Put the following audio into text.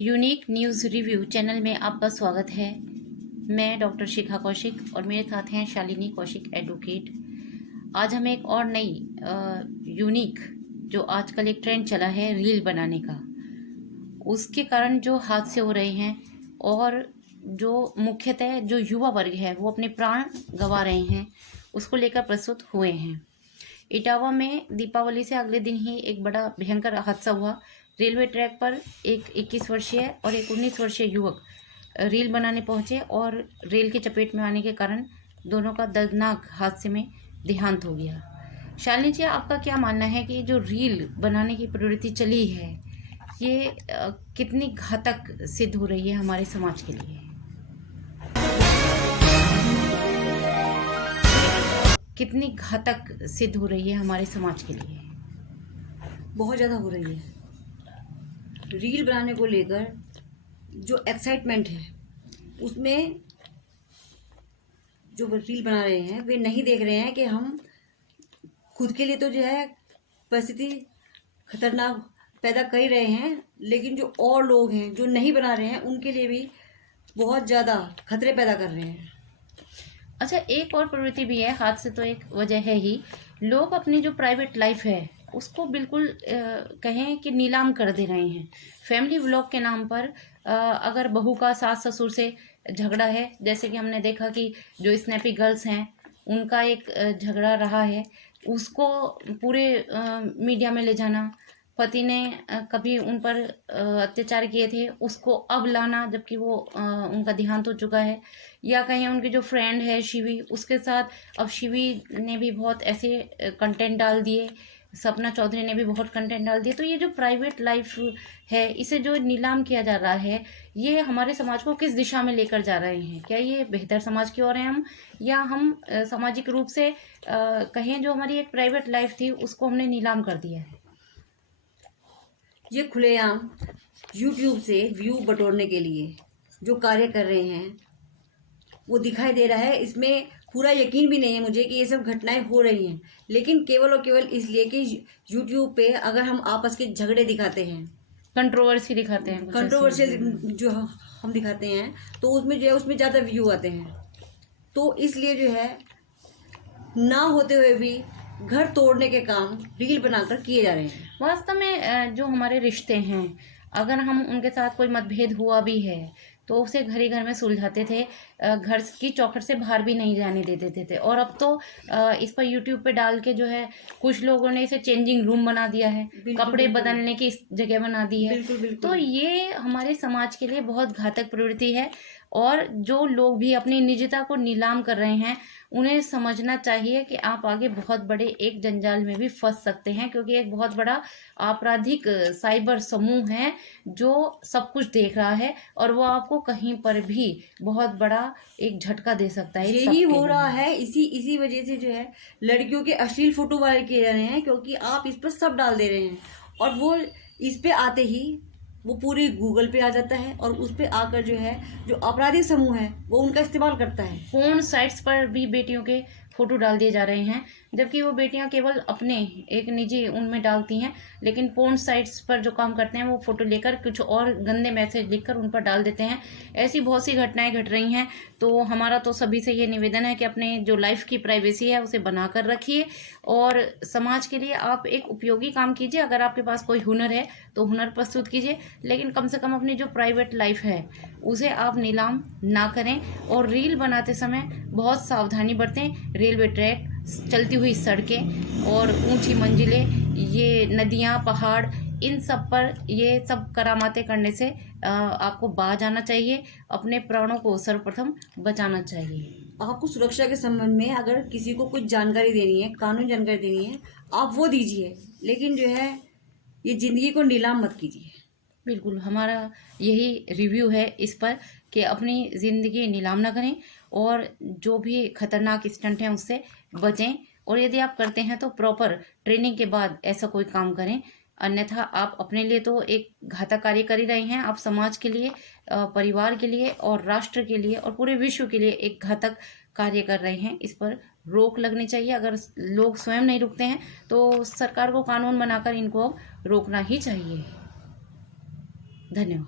Unique news review channel में आपका स्वागत है। मैं डॉक्टर शिखा कौशिक और मेरे साथ हैं शालिनी कौशिक एडवोकेट। आज हम एक और नई यूनिक जो आजकल एक ट्रेंड चला है रील बनाने का, उसके कारण जो हादसे हो रहे हैं और जो मुख्यतः जो युवा वर्ग है वो अपने प्राण गंवा रहे हैं, उसको लेकर प्रस्तुत हुए हैं। इटावा में दीपावली से अगले दिन ही एक बड़ा भयंकर हादसा हुआ। रेलवे ट्रैक पर एक 21 वर्षीय और एक 19 वर्षीय युवक रील बनाने पहुंचे और रेल की चपेट में आने के कारण दोनों का दर्दनाक हादसे में देहांत हो गया। शालिनी जी, आपका क्या मानना है कि जो रील बनाने की प्रवृत्ति चली है ये कितनी घातक सिद्ध हो रही है हमारे समाज के लिए? कितनी घातक सिद्ध हो रही है हमारे समाज के लिए? बहुत ज़्यादा हो रही है। रील बनाने को लेकर जो एक्साइटमेंट है उसमें जो रील बना रहे हैं वे नहीं देख रहे हैं कि हम खुद के लिए तो जो है परिस्थिति खतरनाक पैदा कर ही रहे हैं, लेकिन जो और लोग हैं जो नहीं बना रहे हैं उनके लिए भी बहुत ज़्यादा खतरे पैदा कर रहे हैं। अच्छा, एक और प्रवृत्ति भी है, हाथ से तो एक वजह है ही, लोग अपनी जो प्राइवेट लाइफ है उसको बिल्कुल कहें कि नीलाम कर दे रहे हैं। फैमिली व्लॉग के नाम पर अगर बहू का सास ससुर से झगड़ा है, जैसे कि हमने देखा कि जो स्नैपी गर्ल्स हैं उनका एक झगड़ा रहा है, उसको पूरे मीडिया में ले जाना, पति ने कभी उन पर अत्याचार किए थे उसको अब लाना जबकि वो उनका देहांत हो चुका है, या कहीं उनकी जो फ्रेंड है शिवी, उसके साथ अब शिवी ने भी बहुत ऐसे कंटेंट डाल दिए, सपना चौधरी ने भी बहुत कंटेंट डाल दिए। तो ये जो प्राइवेट लाइफ है इसे जो नीलाम किया जा रहा है, ये हमारे समाज को किस दिशा में लेकर जा रहे हैं? क्या ये बेहतर समाज की ओर हैं हम, या हम सामाजिक रूप से कहें जो हमारी एक प्राइवेट लाइफ थी उसको हमने नीलाम कर दिया है? ये खुलेआम YouTube से व्यू बटोरने के लिए जो कार्य कर रहे हैं वो दिखाई दे रहा है। इसमें पूरा यकीन भी नहीं है मुझे कि ये सब घटनाएं हो रही हैं, लेकिन केवल और केवल इसलिए कि YouTube पे अगर हम आपस के झगड़े दिखाते हैं, कंट्रोवर्सी दिखाते हैं, कंट्रोवर्शियल जो हम दिखाते हैं, तो उसमें जो है उसमें ज़्यादा व्यू आते हैं। तो इसलिए जो है ना होते हुए भी घर तोड़ने के काम रील बनाकर किए जा रहे हैं। वास्तव में जो हमारे रिश्ते हैं, अगर हम उनके साथ कोई मतभेद हुआ भी है तो उसे घर ही घर में सुलझाते थे, घर की चौखट से बाहर भी नहीं जाने दे देते थे। और अब तो इस पर यूट्यूब पे डाल के जो है कुछ लोगों ने इसे चेंजिंग रूम बना दिया है, कपड़े बदलने की जगह बना दी है। तो ये हमारे समाज के लिए बहुत घातक प्रवृत्ति है और जो लोग भी अपनी निजता को नीलाम कर रहे हैं उन्हें समझना चाहिए कि आप आगे बहुत बड़े एक जंजाल में भी फंस सकते हैं, क्योंकि एक बहुत बड़ा आपराधिक साइबर समूह है जो सब कुछ देख रहा है और वो आपको कहीं पर भी बहुत बड़ा एक झटका दे सकता है। यही हो रहा है, इसी वजह से जो है लड़कियों के अश्लील फोटो वायरल किए जा रहे हैं, क्योंकि आप इस पर सब डाल दे रहे हैं और वो इस पे आते ही वो पूरे गूगल पे आ जाता है और उस पे आकर जो है जो अपराधी समूह है वो उनका इस्तेमाल करता है। फोन साइट्स पर भी बेटियों के फोटो डाल दिए जा रहे हैं, जबकि वो बेटियां केवल अपने एक निजी उनमें डालती हैं, लेकिन पोर्न साइट्स पर जो काम करते हैं वो फोटो लेकर कुछ और गंदे मैसेज लिखकर उन पर डाल देते हैं। ऐसी बहुत सी घटनाएं घट रही हैं। तो हमारा तो सभी से ये निवेदन है कि अपने जो लाइफ की प्राइवेसी है उसे बनाकर रखिए और समाज के लिए आप एक उपयोगी काम कीजिए। अगर आपके पास कोई हुनर है तो हुनर प्रस्तुत कीजिए, लेकिन कम से कम अपनी जो प्राइवेट लाइफ है उसे आप नीलाम ना करें। और रील बनाते समय बहुत सावधानी बरतें। रेलवे ट्रैक, चलती हुई सड़कें और ऊंची मंजिलें, ये नदियां, पहाड़, इन सब पर ये सब करामातें करने से आपको बाज आना चाहिए। अपने प्राणों को सर्वप्रथम बचाना चाहिए। आपको सुरक्षा के संबंध में अगर किसी को कुछ जानकारी देनी है, कानूनी जानकारी देनी है, आप वो दीजिए, लेकिन जो है ये जिंदगी को नीलाम मत कीजिए। बिल्कुल, हमारा यही रिव्यू है इस पर कि अपनी ज़िंदगी नीलाम ना करें और जो भी खतरनाक स्टंट हैं उससे बचें। और यदि आप करते हैं तो प्रॉपर ट्रेनिंग के बाद ऐसा कोई काम करें, अन्यथा आप अपने लिए तो एक घातक कार्य कर ही रहे हैं, आप समाज के लिए, परिवार के लिए और राष्ट्र के लिए और पूरे विश्व के लिए एक घातक कार्य कर रहे हैं। इस पर रोक लगनी चाहिए। अगर लोग स्वयं नहीं रुकते हैं तो सरकार को कानून बनाकर इनको रोकना ही चाहिए। धन्यवाद।